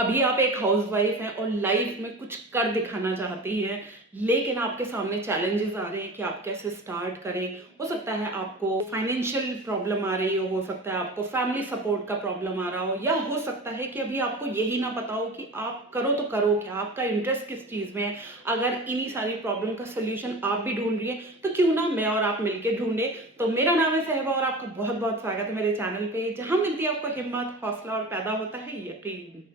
अभी आप एक हाउसवाइफ हैं और लाइफ में कुछ कर दिखाना चाहती हैं, लेकिन आपके सामने चैलेंजेस आ रहे हैं कि आप कैसे स्टार्ट करें। हो सकता है आपको फाइनेंशियल प्रॉब्लम आ रही हो सकता है आपको फैमिली सपोर्ट का प्रॉब्लम आ रहा हो, या हो सकता है कि अभी आपको यही ना पता हो कि आप करो तो करो क्या, आपका इंटरेस्ट किस चीज़ में है। अगर इन्हीं सारी प्रॉब्लम का सोल्यूशन आप भी ढूंढ रही हैं, तो क्यों ना मैं और आप मिलके ढूंढे। तो मेरा नाम है सहबा और आपका बहुत बहुत स्वागत है मेरे चैनल पे, जहाँ मिलती है आपको हिम्मत, हौसला और पैदा होता है यकीन।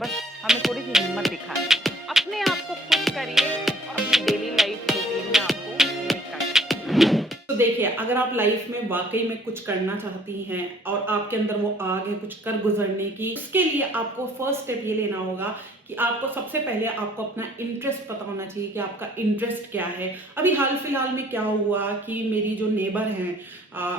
बस हमें थोड़ी-सी हिम्मत दिखानी है। अपने आप को खुश करिए और अपनी डेली लाइफ रूटीन में आपको निकालिए। तो देखिए, अगर आप लाइफ में वाकई में कुछ करना चाहती हैं और आपके अंदर वो आग है कुछ कर गुजरने की, उसके लिए आपको फर्स्ट स्टेप ये लेना होगा कि आपको सबसे पहले आपको अपना इंटरेस्ट पता होना चाहिए कि आपका इंटरेस्ट क्या है। अभी हाल फिलहाल में क्या हुआ कि मेरी जो नेबर हैं,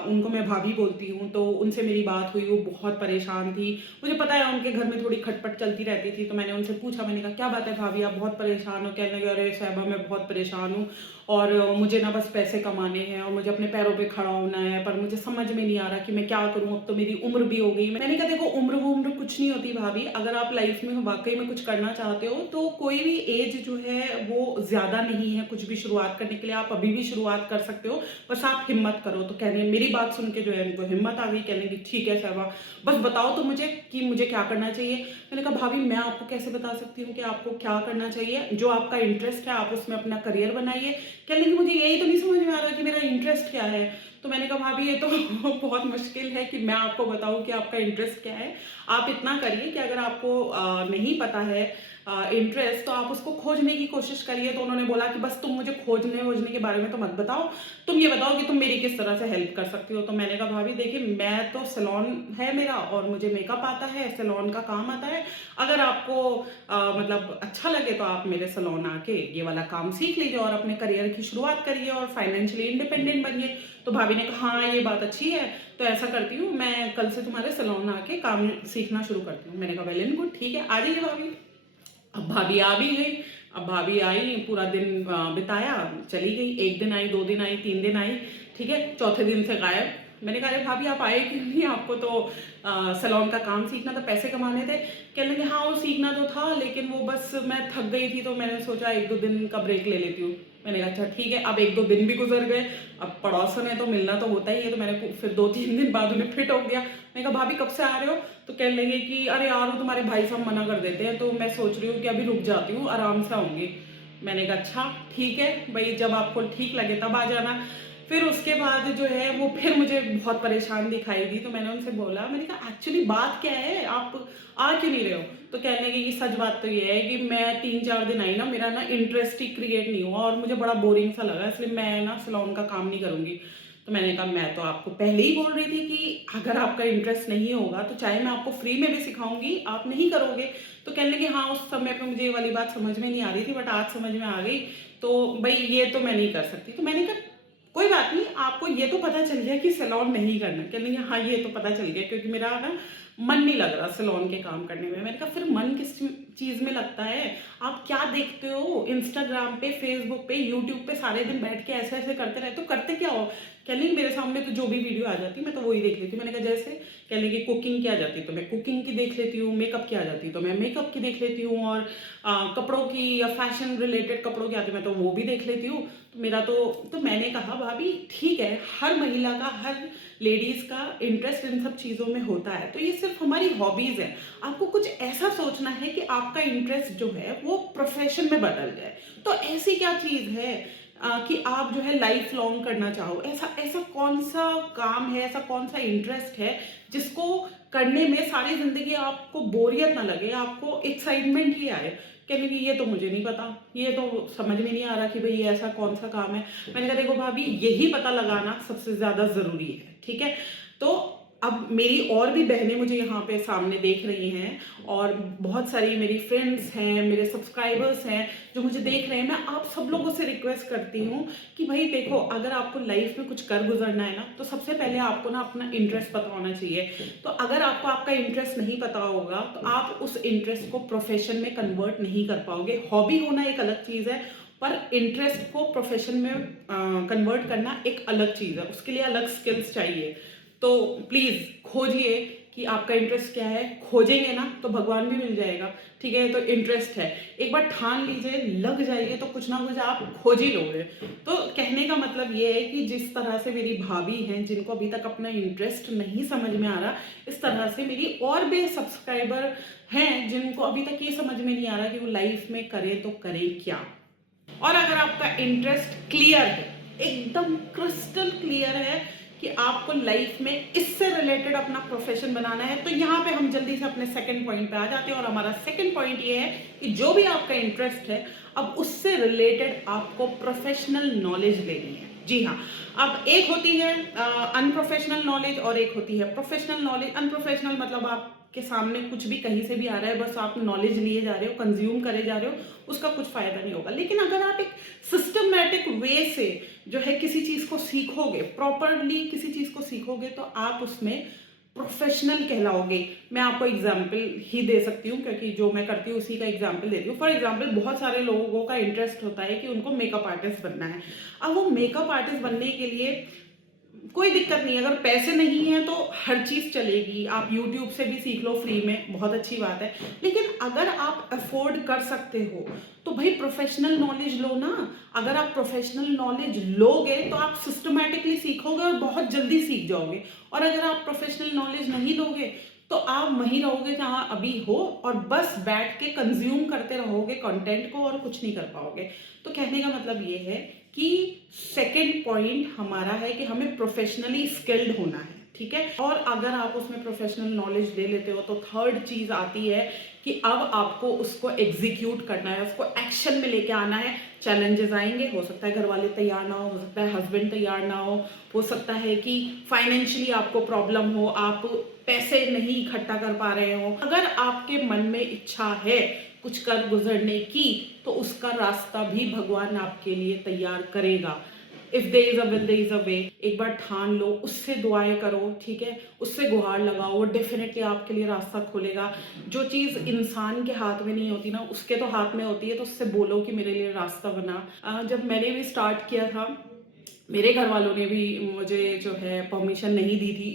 उनको मैं भाभी बोलती हूँ, तो उनसे मेरी बात हुई। वो बहुत परेशान थी। मुझे पता है उनके घर में थोड़ी खटपट चलती रहती थी, तो मैंने उनसे पूछा, मैंने कहा क्या बात है भाभी, आप बहुत परेशान हो। कहने लगे, अरे साहिबा मैं बहुत परेशान हूँ और मुझे ना बस पैसे कमाने हैं और मुझे अपने पैरों पे खड़ा होना है, पर मुझे समझ में नहीं आ रहा कि मैं क्या करूं। अब तो मेरी उम्र भी हो गई। मैंने कहा देखो, उम्र वो उम्र कुछ नहीं होती भाभी। अगर आप लाइफ में वाकई में कुछ करना चाहते हो तो कोई भी एज जो है वो ज्यादा नहीं है कुछ भी शुरुआत करने के लिए। आप अभी भी शुरुआत कर सकते हो, बस आप हिम्मत करो। तो कहने मेरी बात सुन के जो है उनको हिम्मत आ गई। कहने की ठीक है साहबा, बस बताओ तो मुझे कि मुझे क्या करना चाहिए। मैंने कहा भाभी मैं आपको कैसे बता सकती हूँ कि आपको क्या करना चाहिए। जो आपका इंटरेस्ट है आप उसमें अपना करियर बनाइए। कह लेंगे मुझे यही तो नहीं समझ में आ रहा कि मेरा इंटरेस्ट क्या है। तो मैंने कहा भाभी ये तो बहुत मुश्किल है कि मैं आपको बताऊं कि आपका इंटरेस्ट क्या है। आप इतना करिए कि अगर आपको नहीं पता है इंटरेस्ट, तो आप उसको खोजने की कोशिश करिए। तो उन्होंने बोला कि बस तुम मुझे खोजने वोजने के बारे में तो मत बताओ, तुम ये बताओ कि तुम मेरी किस तरह से हेल्प कर सकती हो। तो मैंने कहा भाभी देखिए, मैं तो सैलून है मेरा और मुझे मेकअप आता है, सैलून का काम आता है। अगर आपको मतलब अच्छा लगे तो आप मेरे सैलून आके ये वाला काम सीख लीजिए और अपने करियर की शुरुआत करिए और फाइनेंशियली इंडिपेंडेंट बनिए। तो भाभी ने कहा हाँ ये बात अच्छी है, तो ऐसा करती हूँ, मैं कल से तुम्हारे सैलून आके काम सीखना शुरू करती हूँ। मैंने कहा वेल एंड गुड, ठीक है आ जाइए भाभी। अब भाभी आ भी गई। अब भाभी आई, पूरा दिन बिताया, चली गई। एक दिन आई, 2 दिन आई, 3 दिन आई, ठीक है, चौथे दिन से गायब। मैंने कहा अरे भाभी आप आए क्यों नहीं, आपको तो सैलून का काम सीखना था, पैसे कमाने थे। कहने लगे हाँ वो सीखना तो था, लेकिन वो बस मैं थक गई थी तो मैंने सोचा 1-2 दिन का ब्रेक ले लेती हूँ। मैंने कहा अच्छा ठीक है। अब 1-2 दिन भी गुजर गए। अब पड़ोसन है तो मिलना तो होता ही है, तो मैंने फिर 2-3 दिन बाद उन्हें फिट हो गया। मैंने कहा भाभी कब से आ रहे हो। तो कहने लगे कि अरे यार वो तुम्हारे भाई साहब मना कर देते हैं, तो मैं सोच रही हूँ कि अभी रुक जाती हूँ, आराम से आऊंगी। मैंने कहा अच्छा ठीक है भाई, जब आपको ठीक लगे तब आ जाना। फिर उसके बाद जो है वो फिर मुझे बहुत परेशान दिखाई दी। तो मैंने उनसे बोला, मैंने कहा एक्चुअली बात क्या है, आप आ क्यों नहीं रहे हो। तो कहने लगे कि सच बात तो ये है कि मैं 3-4 दिन आई ना, मेरा ना इंटरेस्ट ही क्रिएट नहीं हुआ और मुझे बड़ा बोरिंग सा लगा, इसलिए मैं ना सैलून का काम नहीं करूंगी। तो मैंने कहा मैं तो आपको पहले ही बोल रही थी कि अगर आपका इंटरेस्ट नहीं होगा तो चाहे मैं आपको फ्री में भी सिखाऊंगी, आप नहीं करोगे। तो कहने लगे हाँ उस समय पे मुझे ये वाली बात समझ में नहीं आ रही थी, बट आज समझ में आ गई। तो भाई ये तो मैं नहीं कर सकती। तो मैंने कहा कोई बात नहीं, आपको ये तो पता चल गया कि सैलून नहीं करना। कहने लगे हाँ ये तो पता चल गया, क्योंकि मेरा ना मन नहीं लग रहा सैलून के काम करने में। मैंने कहा फिर मन किस चीज में लगता है, आप क्या देखते हो इंस्टाग्राम पे, फेसबुक पे, यूट्यूब पे, सारे दिन बैठ के ऐसे ऐसे करते रहते हो, करते क्या हो। कह लेंगे मेरे सामने तो जो भी वीडियो आ जाती मैं तो वही देख लेती हूँ। मैंने कहा जैसे, कह लेंगे कुकिंग की आ जाती तो मैं कुकिंग की देख लेती हूँ, मेकअप की आ जाती तो मैं मेकअप की देख लेती हूँ, और कपड़ों की या फैशन रिलेटेड कपड़ों की आती मैं तो वो भी देख लेती हूँ। तो मेरा तो मैंने कहा भाभी ठीक है, हर महिला का, हर लेडीज का इंटरेस्ट इन सब चीज़ों में होता है, तो ये सिर्फ हमारी हॉबीज है। आपको कुछ ऐसा सोचना है कि आपका इंटरेस्ट जो है वो प्रोफेशन में बदल जाए। तो ऐसी क्या चीज़ है कि आप जो है लाइफ लॉन्ग करना चाहो। ऐसा ऐसा कौन सा काम है, ऐसा कौन सा इंटरेस्ट है जिसको करने में सारी जिंदगी आपको बोरियत ना लगे, आपको एक्साइटमेंट ही आए। कहने की ये तो मुझे नहीं पता, ये तो समझ में नहीं आ रहा कि भाई ये ऐसा कौन सा काम है। मैंने कहा देखो भाभी, यही पता लगाना सबसे ज्यादा जरूरी है, ठीक है। तो अब मेरी और भी बहनें मुझे यहाँ पे सामने देख रही हैं, और बहुत सारी मेरी फ्रेंड्स हैं, मेरे सब्सक्राइबर्स हैं जो मुझे देख रहे हैं। मैं आप सब लोगों से रिक्वेस्ट करती हूँ कि भाई देखो, अगर आपको लाइफ में कुछ कर गुजरना है ना, तो सबसे पहले आपको ना अपना इंटरेस्ट पता होना चाहिए। तो अगर आपको आपका इंटरेस्ट नहीं पता होगा तो आप उस इंटरेस्ट को प्रोफेशन में कन्वर्ट नहीं कर पाओगे। हॉबी होना एक अलग चीज़ है, पर इंटरेस्ट को प्रोफेशन में कन्वर्ट करना एक अलग चीज़ है, उसके लिए अलग स्किल्स चाहिए। तो प्लीज़ खोजिए कि आपका इंटरेस्ट क्या है, खोजेंगे ना तो भगवान भी मिल जाएगा, ठीक है। तो इंटरेस्ट है, एक बार ठान लीजिए, लग जाइए तो कुछ ना कुछ आप खोज ही लोगे। तो कहने का मतलब ये है कि जिस तरह से मेरी भाभी हैं जिनको अभी तक अपना इंटरेस्ट नहीं समझ में आ रहा, इस तरह से मेरी और भी सब्सक्राइबर हैं जिनको अभी तक ये समझ में नहीं आ रहा कि वो लाइफ में करें तो करें क्या। और अगर आपका इंटरेस्ट क्लियर है, एकदम क्रिस्टल क्लियर है कि आपको लाइफ में इससे रिलेटेड अपना प्रोफेशन बनाना है, तो यहाँ पे हम जल्दी से अपने सेकंड पॉइंट पे आ जाते हैं। और हमारा सेकंड पॉइंट ये है कि जो भी आपका इंटरेस्ट है, अब उससे रिलेटेड आपको प्रोफेशनल नॉलेज लेनी है। जी हाँ, अब एक होती है अनप्रोफेशनल नॉलेज और एक होती है प्रोफेशनल नॉलेज। अनप्रोफेशनल मतलब आपके सामने कुछ भी कहीं से भी आ रहा है, बस आप नॉलेज लिए जा रहे हो, कंज्यूम करे जा रहे हो, उसका कुछ फायदा नहीं होगा। लेकिन अगर आप एक सिस्टमैटिक वे से जो है किसी चीज को सीखोगे, प्रॉपरली किसी चीज को सीखोगे, तो आप उसमें प्रोफेशनल कहलाओगे। मैं आपको एग्जाम्पल ही दे सकती हूँ क्योंकि जो मैं करती हूँ उसी का एग्जाम्पल देती हूँ। फॉर एग्जाम्पल, बहुत सारे लोगों का इंटरेस्ट होता है कि उनको मेकअप आर्टिस्ट बनना है। अब वो मेकअप आर्टिस्ट बनने के लिए कोई दिक्कत नहीं है, अगर पैसे नहीं है तो हर चीज़ चलेगी, आप YouTube से भी सीख लो फ्री में, बहुत अच्छी बात है। लेकिन अगर आप अफोर्ड कर सकते हो तो भाई प्रोफेशनल नॉलेज लो ना। अगर आप प्रोफेशनल नॉलेज लोगे तो आप सिस्टमैटिकली सीखोगे और बहुत जल्दी सीख जाओगे। और अगर आप प्रोफेशनल नॉलेज नहीं लोगे तो आप वहीं रहोगे जहां अभी हो और बस बैठ के कंज्यूम करते रहोगे कंटेंट को और कुछ नहीं कर पाओगे। तो कहने का मतलब ये है कि सेकंड पॉइंट हमारा है कि हमें प्रोफेशनली स्किल्ड होना है, ठीक है। और अगर आप उसमें प्रोफेशनल नॉलेज ले लेते हो तो थर्ड चीज आती है कि अब आपको उसको एग्जीक्यूट करना है, उसको एक्शन में लेके आना है। चैलेंजेस आएंगे, हो सकता है घर वाले तैयार ना हो सकता है हस्बैंड तैयार ना हो सकता है कि फाइनेंशियली आपको प्रॉब्लम हो, आप पैसे नहीं इकट्ठा कर पा रहे हो। अगर आपके मन में इच्छा है कुछ कर गुजरने की तो उसका रास्ता भी भगवान आपके लिए तैयार करेगा। If there is a will there is a way. एक बार ठान लो, उससे दुआएं करो, ठीक है, उससे गुहार लगाओ, वो डेफिनेटली आपके लिए रास्ता खोलेगा। जो चीज़ इंसान के हाथ में नहीं होती ना, उसके तो हाथ में होती है, तो उससे बोलो कि मेरे लिए रास्ता बना। जब मैंने भी स्टार्ट किया था, मेरे घर वालों ने भी मुझे जो है परमिशन नहीं दी थी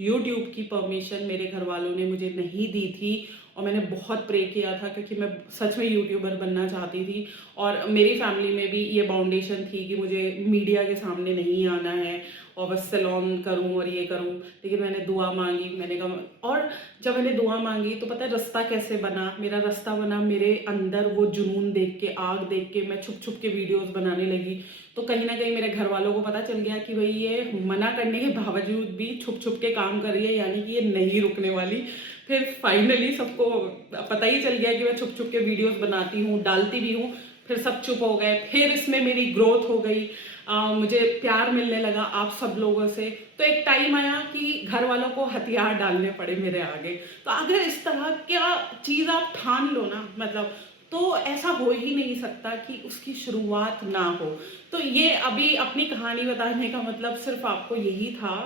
यूट्यूब की परमिशन मेरे घर वालों ने मुझे नहीं दी थी। और मैंने बहुत प्रे किया था क्योंकि मैं सच में यूट्यूबर बनना चाहती थी। और मेरी फैमिली में भी ये बाउंडेशन थी कि मुझे मीडिया के सामने नहीं आना है और बस सैलून करूं और ये करूं। लेकिन मैंने दुआ मांगी, मैंने कहा, और जब मैंने दुआ मांगी तो पता है रास्ता कैसे बना, मेरा रास्ता बना मेरे अंदर वो जुनून देख के, आग देख के। मैं छुप छुप के वीडियोस बनाने लगी, तो कहीं ना कहीं मेरे घर वालों को पता चल गया कि भाई ये मना करने के बावजूद भी छुप छुप के काम कर रही है, यानी कि ये नहीं रुकने वाली। फिर फाइनली सबको पता ही चल गया कि मैं छुप छुप के वीडियोस बनाती हूँ, डालती भी हूँ। फिर सब चुप हो गए, फिर इसमें मेरी ग्रोथ हो गई, मुझे प्यार मिलने लगा आप सब लोगों से। तो एक टाइम आया कि घर वालों को हथियार डालने पड़े मेरे आगे। तो अगर इस तरह क्या चीज़ आप ठान लो ना, मतलब तो ऐसा हो ही नहीं सकता कि उसकी शुरुआत ना हो। तो ये अभी अपनी कहानी बताने का मतलब सिर्फ आपको यही था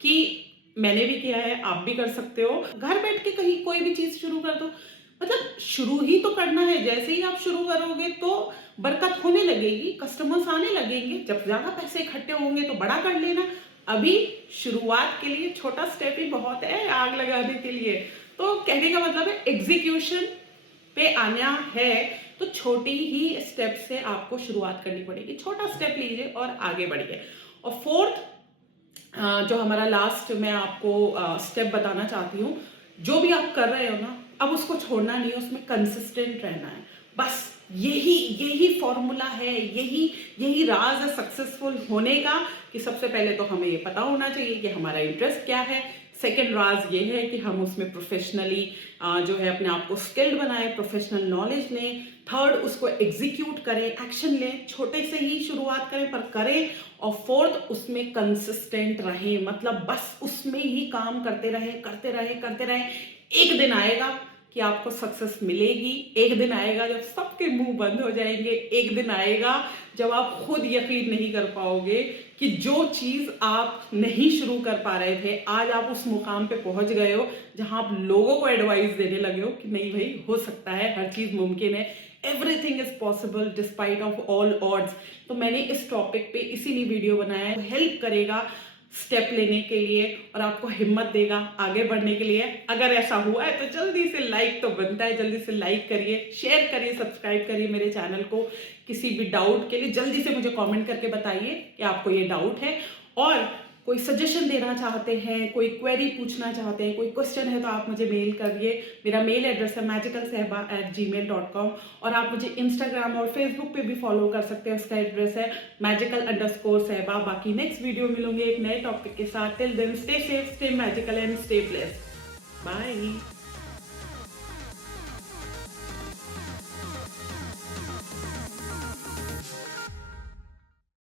कि मैंने भी किया है, आप भी कर सकते हो। घर बैठ के कहीं कोई भी चीज़ शुरू कर दो, मतलब शुरू ही तो करना है। जैसे ही आप शुरू करोगे तो बरकत होने लगेगी, कस्टमर्स आने लगेंगे, जब ज़्यादा पैसे इकट्ठे होंगे तो बड़ा कर लेना। अभी शुरुआत के लिए छोटा स्टेप ही बहुत है आग लगाने के लिए। तो कहने का मतलब है एग्जीक्यूशन पे आना है तो छोटी ही स्टेप से आपको शुरुआत करनी पड़ेगी। छोटा स्टेप लीजिए और आगे बढ़िए। और फोर्थ जो हमारा लास्ट मैं आपको स्टेप बताना चाहती हूँ, जो भी आप कर रहे हो ना, अब उसको छोड़ना नहीं है, उसमें कंसिस्टेंट रहना है। बस यही फॉर्मूला है, यही राज है सक्सेसफुल होने का। कि सबसे पहले तो हमें ये पता होना चाहिए कि हमारा इंटरेस्ट क्या है। सेकेंड राज ये है कि हम उसमें प्रोफेशनली जो है अपने आप को स्किल्ड बनाएं, प्रोफेशनल नॉलेज लें। थर्ड, उसको एग्जीक्यूट करें, एक्शन लें, छोटे से ही शुरुआत करें पर करें। और फोर्थ, उसमें कंसिस्टेंट रहें, मतलब बस उसमें ही काम करते रहे। एक दिन आएगा कि आपको सक्सेस मिलेगी, एक दिन आएगा जब सबके मुंह बंद हो जाएंगे, एक दिन आएगा जब आप खुद यकीन नहीं कर पाओगे कि जो चीज आप नहीं शुरू कर पा रहे थे, आज आप उस मुकाम पे पहुंच गए हो जहां आप लोगों को एडवाइस देने लगे हो कि नहीं भाई हो सकता है, हर चीज मुमकिन है, everything is possible despite of all odds. तो मैंने इस टॉपिक पे इसीलिए वीडियो बनाया है, हेल्प करेगा स्टेप लेने के लिए और आपको हिम्मत देगा आगे बढ़ने के लिए। अगर ऐसा हुआ है तो जल्दी से लाइक तो बनता है, जल्दी से लाइक करिए, शेयर करिए, सब्सक्राइब करिए मेरे चैनल को। किसी भी डाउट के लिए जल्दी से मुझे कमेंट करके बताइए कि आपको ये डाउट है, और कोई सजेशन देना चाहते हैं, कोई क्वेरी पूछना चाहते हैं, कोई क्वेश्चन है तो आप मुझे मेल करिए। मेरा मेल एड्रेस है magicalsehba@gmail.com, और आप मुझे इंस्टाग्राम और फेसबुक पे भी फॉलो कर सकते हैं, उसका एड्रेस है magical_sehba। बाकी नेक्स्ट वीडियो मिलूंगे एक नए टॉपिक के साथ। Till then stay safe, stay magical and stay blessed. Bye.